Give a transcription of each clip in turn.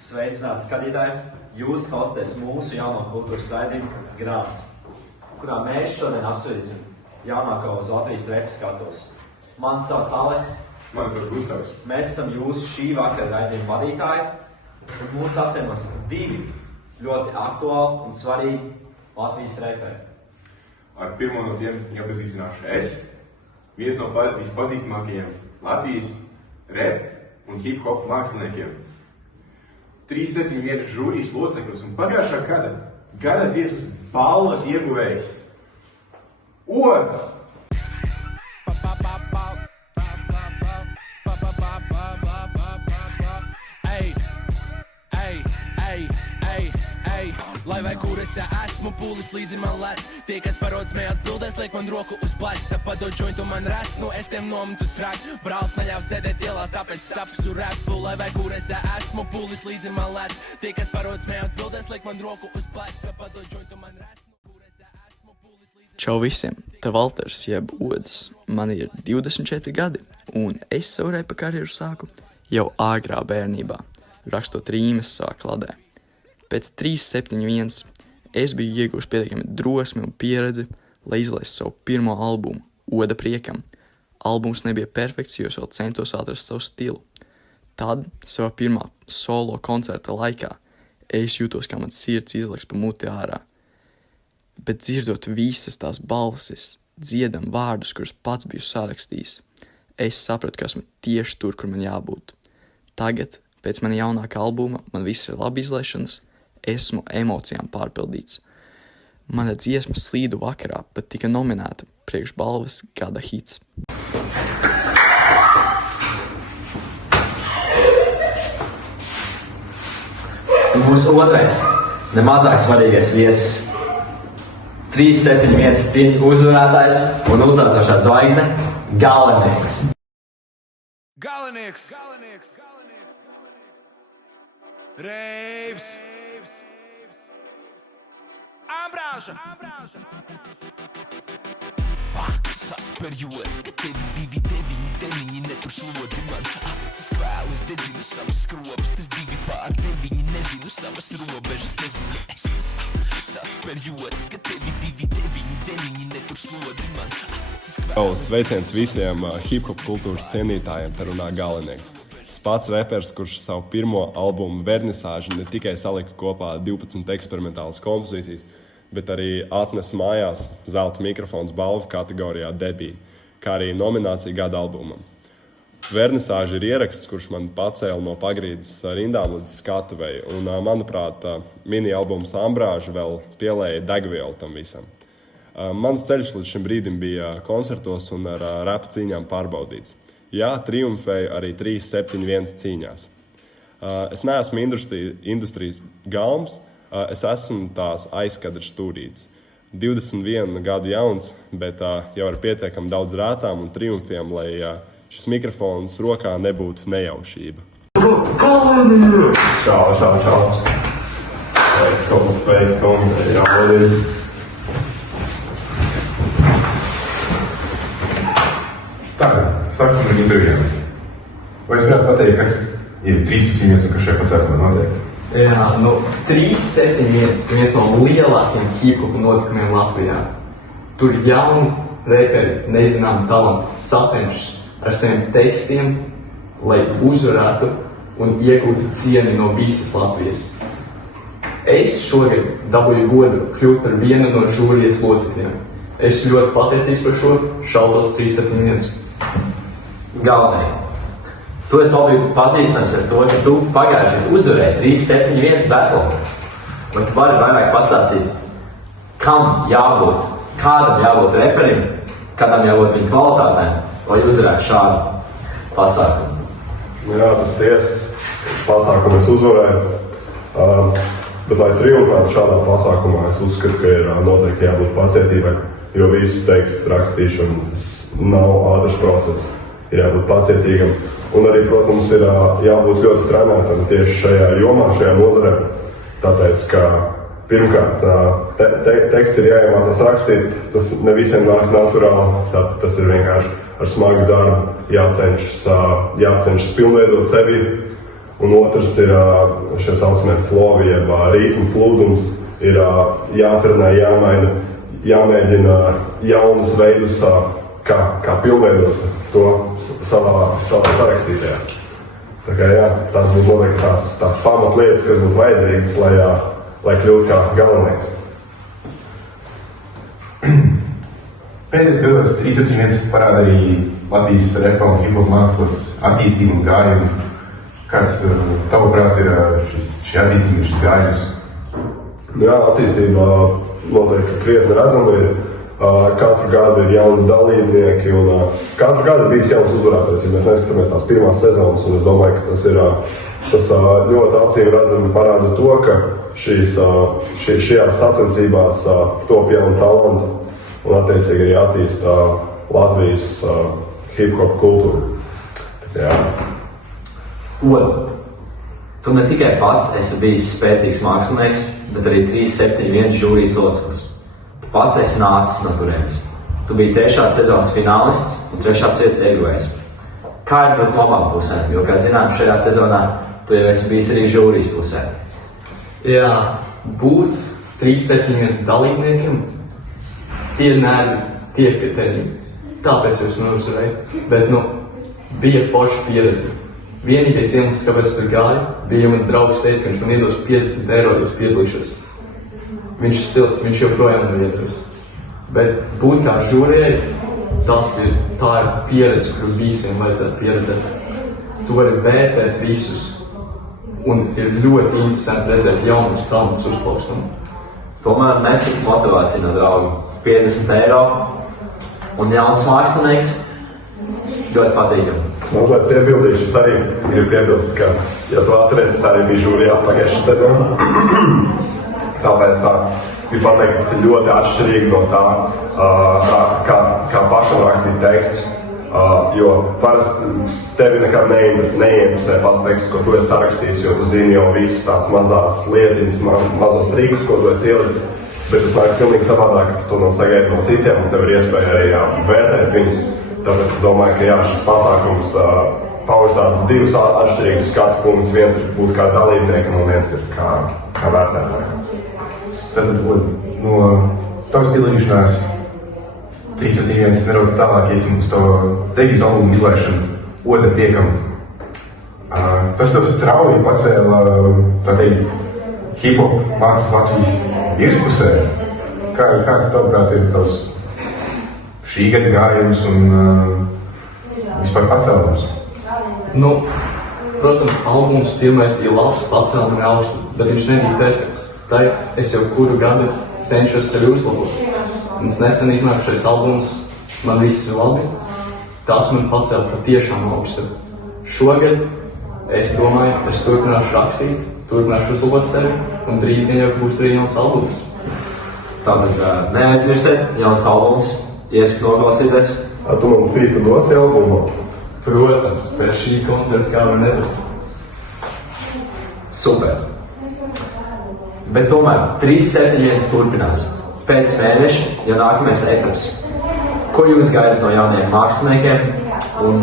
Sveicināti skatītāji! Jūs klausāties mūsu jauno kultūras raidījumu Grāvs, kurā mēs šodien apspriedīsim jaunāko uz Latvijas repa skatuves. Mani sauc Aleks. Mani sauc Gustavs. Mēs esam jūsu šī vakara raidījuma vadītāji, un mūsu apciemos divi ļoti aktuāli un svarīgi Latvijas reperi. Ar pirmo no tiem iepazīstināšu es, viens no vispazīstamākajiem Latvijas rep un hip-hop māksliniekiem. 371 žūrijas loceklis un pagājušā gada dziesmas balvas ieguvējs Ods! Lai vai kur es esmu, pūlis līdzi man lēc. Tie, kas parod smējās bildēs, liek man roku uz pleca. Padod jointu man resnu, es tiem nometu trak. Brālis neļauj sēdēt ielās, tāpēc sapusu repu. Lai vai kur es esmu, pūlis līdzi man lēc. Tie, kas parod smējās bildēs, liek man roku uz pleca. Padod jointu man resnu, Čau visiem, te Valters jeb Ods. Man ir 24 gadi, un es savu repa karjeru sāku jau āgrā bērnībā, rakstot rīmes savā kladē. Pēc 371 es biju ieguvis pietiekami drosmi un pieredzi, lai izlaistu savu pirmo albumu, Oda priekam. Albums nebija perfekts, jo es vēl centos atrast savu stilu. Tad, savā pirmā solo koncerta laikā, es jūtos, kā man sirds izlaiks pa muti ārā. Bet dzirdot visas tās balsis, dziedam vārdus, kurus pats biju sarakstījis, es sapratu, ka esmu tieši tur, kur man jābūt. Tagad, pēc mana jaunākā albuma, man viss ir labi izlaišanas, esmu emocijām pārpildīts. Mana dziesma Slīdu vakarā pat tika nominēta priekš balvas gada hits. Mūsu otrais, nemazāk svarīgais viesis, 371 cīņu uzvarētājs un uzvārcošā zvaigzne Galvenīgs. Galvenīgs! Reivs! Ambrāža! Sasperjots, ka tevi 299 netur slodzi man. Acis kvēlis, dedzinu savas skropas, tas 2/9 nezinu savas robežas, nezinu es. Sasperjots, ka tevi 299 netur slodzi man. Sveiciens visiem hip-hop kultūras cienītājiem, te runā Galvenīgs. Pats repers, kurš savu pirmo albumu vernisāžu ne tikai salika kopā 12 eksperimentālas kompozīcijas, bet arī atnesa mājās zelta mikrofons balvu kategorijā debija, kā arī nominācija gada albumam. Vernisāža ir ieraksts, kurš man pacēla no pagrīdes rindām līdz skatuvei, un, manuprāt, mini albums Ambrāža vēl pielēja degvielu tam visam. Mans ceļš līdz šim brīdim bija koncertos un ar rapa cīņām pārbaudīts. Jā, triumfēju arī 371 cīņās. Es neesmu industrijas galms, es esmu tās aizkadras stūrītes. 21 gadu jauns, bet jau ar pietiekami daudz rētām un triumfiem, lai šis mikrofons rokā nebūtu nejaušība. Čau. Tagad sāksim ar intervijām. Vai es varētu pateikt, kas ir 371 un kas šajā pasākumā notiek? Jā, 371 ir viens no lielākiem hip-hop notikumiem Latvijā. Tur jauni reperi, nezināmi talanti sacenšas ar saviem tekstiem, lai uzvarētu un iegūtu cieni no visas Latvijas. Es šogad dabūju godu kļūt par vienu no žūrijas locekļiem. Es ļoti pateicīgs par šo, šautos 371. Galvenīgi. Tu esi vēl pazīstams ar to, ka tu pagājuši uzvarēji 371 battle. Un tu vari vairāk pastāstīt, kam jābūt, kādam jābūt reperim, kādam jābūt viņa kvalitātēm, lai uzvarētu šādu pasākumu. Jā, tas tiesas. Pasākumu es uzvarēju. Bet, lai triumfētu šādā pasākumā, es uzskatu, ka ir noteikti jābūt pacietībai, jo visu tekstu rakstīšanu tas nav ātrs process. Ir jābūt pacietīgam. Un arī, protams, ir jābūt ļoti trenētam tieši šajā jomā, šajā nozarē. Tāpēc, ka pirmkārt, teksts ir jāiemācās rakstīt, tas ne visiem nāk naturāli, tas ir vienkārši ar smagu darbu jācenšas pilnveidot sevi. un otrs ir šie saucamie flow, jeb ritmu plūdums, ir jātrenē, jāmēģina jaunus veidus, kā pilnveidot to savā sarakstītajā. Tā kā jā, tās būtu noteikti tās pamatlietas, kas būtu vajadzīgas, lai kļūtu kā galvenais. Pēdējos gados 371 parāda arī Latvijas repa un hip-hop mākslas attīstību un gājumu. Kāds, tavuprāt, ir šī attīstība, šis gājums? Jā, attīstība noteikti krietni redzama ir. Katru gadu ir jauni dalībnieki un katru gadu bijis jauns uzvarētājs. Ja mēs neskatāmies tās pirmās sezonas, un es domāju, ka tas ļoti acīm redzami parāda to, ka šajās sacensībās top jauni talanti un attiecīgi arī attīsta Latvijas hip-hop kultūru. Jā. Un tu ne tikai pats esi bijis spēcīgs mākslinieks, bet arī 371 žūrijas loceklis. Tu pats esi nācis no turienes. Tu biji 3. sezonas finālists un 3. vietas ieguvējs. Kā ir būt no abām pusēm? Jo, kā zinām, šajā sezonā tu jau esi bijis arī žūrijas pusē. Jā, būt 371 dalībniekiem, tie nervi tiek pie teļiem. Tāpēc jūs neuzvarēju. Bet, bija forša pieredze. Vienīgais iemesls, kāpēc tur gāju, bija, ja man draugs teica, ka viņš man iedos 50 eiro, ja es piedalīšos. Viņš joprojām nav iedos. Bet būt kā žūrēji, tā ir pieredze, kuru visiem vajadzētu pieredzēt. Tu vari vērtēt visus. Un ir ļoti interesanti redzēt jaunus talantus uzplaukstam. Tomēr nesaka motivāciju no drauga. 50 eiro un jauns mākslinieks ļoti patīkami. Mazliet piebildīšu, es arī gribu piebilst, ka, ja tu atceries, es arī biju žūrijā pagājušajā sezonā. Tāpēc gribu pateikt, ka tas ir ļoti atšķirīgi no tā, kā pašam rakstīt tekstus. Jo parasti tevi nekad neinteresē pats teksts, ko tu esi sarakstījis, jo tu zini jau visas tās mazās lietiņas, mazos trīkus, ko tu esi ielicis. Bet tas nāk pilnīgi savādāk, ka tu to sagaidi no citiem, un tev ir iespēja arī vērtēt viņus. Tāpēc es domāju, ka šis pasākums pauž tādus divus atšķirīgus skatu punktus. Viens ir būt kā dalībniekam, un viens ir kā vērtētājam. Tātad no tavas piedalīšanās 371 nedaudz tālāk iesim uz to debijas albumu izlaišanu otru piekam. Tas tev strauji pacēla, tā teikt, hip-hop mākslas Latvijas virspusē. Kāds tavuprāt ir tavs šī gada gājums un vispār pacēlums? Protams, albums pirmais bija labs, pacēla mani augstu, bet viņš nebija perfekts. Tā es jau kuru gadu cenšos sevi uzlabot. Un nesen iznākušais albums, man viss ir labi, tas man pacēla patiešām augstu. Šogad es domāju, ka es turpināšu rakstīt, turpināšu uzlabot sevi, un drīz vien jau būs arī jauns albums. Tātad neaizmirsiet, jauns albums, iesaku noklausīties. Tu man fītu dosi albumu? Protams, pēc šī koncerta kā var nedabūt. Super. Bet tomēr 371 turpinās. Pēc mēneša jau nākamais etaps. Ko jūs gaidat no jaunajiem māksliniekiem? Un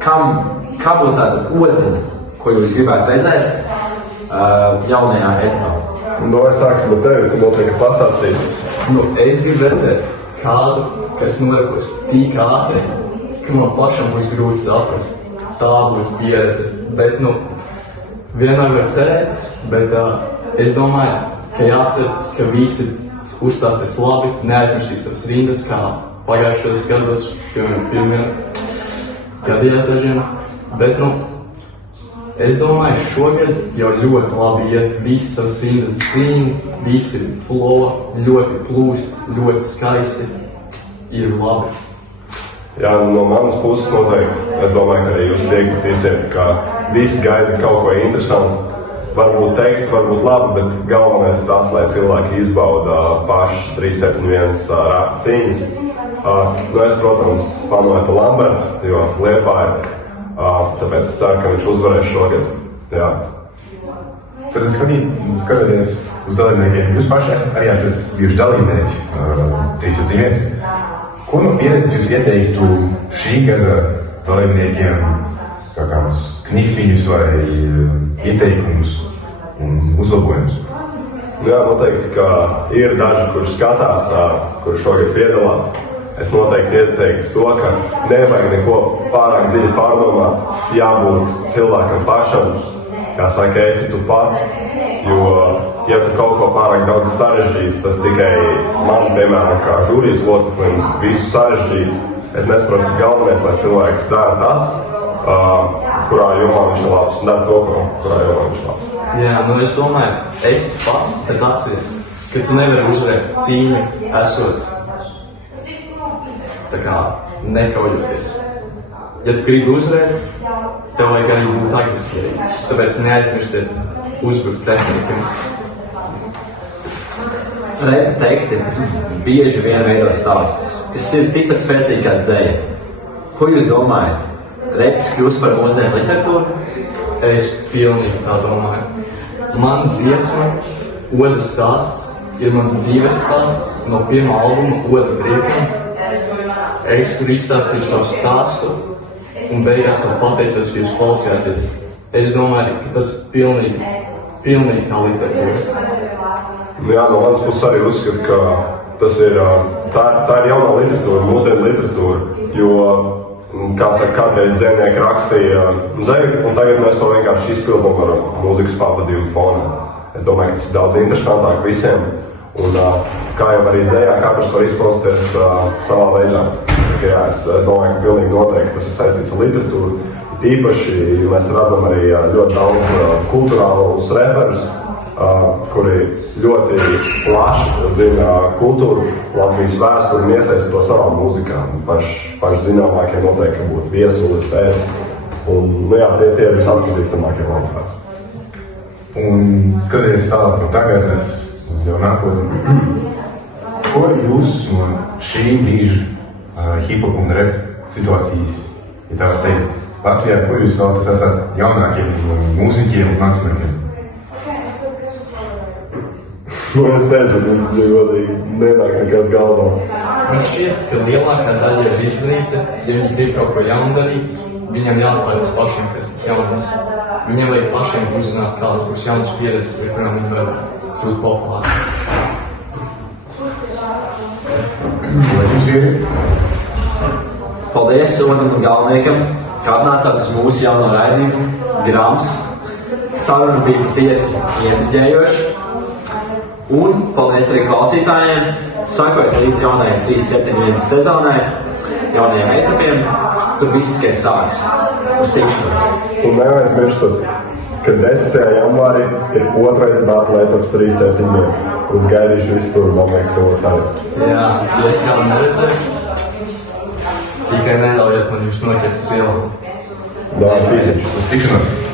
kā būtu tāda odziņa, ko jūs gribētu redzēt jaunajā etapā? Es sāksim ar tevi, tu noteikti pastāstīsi. Es gribu redzēt kādu, kas nodarbojas tik ātri, ka man pašam būs grūti saprast. Tā būtu pieredze. Bet, vienmēr var cerēt, bet es domāju, ka jācer, ka visi uzstāsies labi, neaizmirstīs savas rindas, kā pagājušos gados, piemēram, pirmajā gadījās dažiem. Bet, es domāju, šogad jau ļoti labi iet, visi savas rindas zina, visi flow, ļoti plūst, ļoti skaisti, ir labi. Jā, no manas puses noteikti. Es domāju, ka arī jūs piekritīsiet, ka visi gaida kaut ko interesantu. Varbūt teksti, varbūt labi, bet galvenais ir tas, lai cilvēki izbauda pašas 371 rapa cīņas. Es, protams, panoju pa Lambertu, jo Liepāja, tāpēc es ceru, ka viņš uzvarēs šogad. Jā. Tad skatoties uz dalībniekiem, jūs paši arī esat bijuši dalībnieki 371. Ko no pieredzes jūs ieteiktu šī gada dalībniekiem kādus knifiņus vai ieteikumus un uzlabojumus? Jā, noteikti, ka ir daži, kuri skatās, kuri šogad piedalās. Es noteikti ieteiktu to, ka nevajag neko pārāk dziļi pārdomāt, jābūt cilvēkam pašam, kā saka, esi tu pats, jo, ja tu kaut ko pārāk daudz sarežģīts, tas tikai man, piemēram, kā žūrijas loceklim, visu sarežģīt. Es nesaprotu, ka galvenais, lai cilvēks dara tas, kurā jomā viņš ir labs, dara to, kurā jomā viņš ir labs. Jā, nu es domāju, esi pats, bet atceries, ka tu nevari uzvarēt cīņu, esot tā kā nekaujoties. Ja tu gribi uzvarēt, tev vajag arī būt agresīviem, tāpēc neaizmirstiet uzbrukt pretiniekiem. Repa teksti bieži vien veido stāstus, kas ir tikpat spēcīgi kā dzeja. Ko jūs domājat? Reps kļūst par mūsdienu literatūru? Es pilnīgi tā domāju. Man dziesma, Odas stāsts, ir mans dzīves stāsts no pirmā albuma Oda brīviem. Es tur izstāstīju savu stāstu un beigās vēl pateicos, ka jūs klausījāties. Es domāju, ka tas pilnīgi tā literatūra. Jā, no manas puses arī uzskatu, ka tas ir, tā ir jaunā literatūra, mūsdienu literatūra, jo, kā saka, kādreiz dzēnieki rakstīja dzeju, un tagad mēs to vienkārši izpildām ar mūzikas pavadījumu fonā. Es domāju, ka tas ir daudz interesantāk visiem, un kā jau arī dzējā, katrs var izpausties savā veidā. Jā, es domāju, ka pilnīgi noteikti tas ir saistīts ar literatūru. Īpaši mēs redzam arī ļoti daudz kulturālus reperus, kuri ļoti plaši zina kultūru, Latvijas vēsturi un iesaista to savā mūzikā. Paši zināmākie noteikti būtu Viesulis, es, un jā, tie ir visatpazīstamākie manuprāt. Un skaties tālāk no tagadnes uz jau nākotni. Ko jūs no šī brīža hip-hop un rap situācijas, ja tā var teikt, Latvijā, ko jūs vēlaties esat jaunākiem mūziķiem un māksliniekiem? Es nezinu, ja godīgi, nenāk nekas galvā. Man šķiet, ka lielākā daļa ir izdarīta, ja viņi grib kaut ko jaunu darīt, viņam jāatklājas pašiem, kas tas jaunas. Viņam vajag pašiem uzzināt, kādas būs jaunas pieredzes, ar kurām viņi var kļūt populāri. Lai jums ir? Paldies Odam un Galvniekam, ka atnācāt uz mūsu jauno raidījumu Grams. Saruna bija patiesi ietriģējoša. Un paldies arī klausītājiem. Sakojiet līdz jaunajai 371 sezonai, jaunajiem etapiem, tur viss tikai sāks. Uz tikšanos. Un neaizmirstat, ka 10. janvārī ir otrais battle etaps 371. Un es gaidīšu visu tur, man liekas, ka būs arī. Jā, ja es kādu neredzēšu, tikai neļaujiet man jūs noķert uz ielu. Dāvā pīziņš. Uz tikšanos!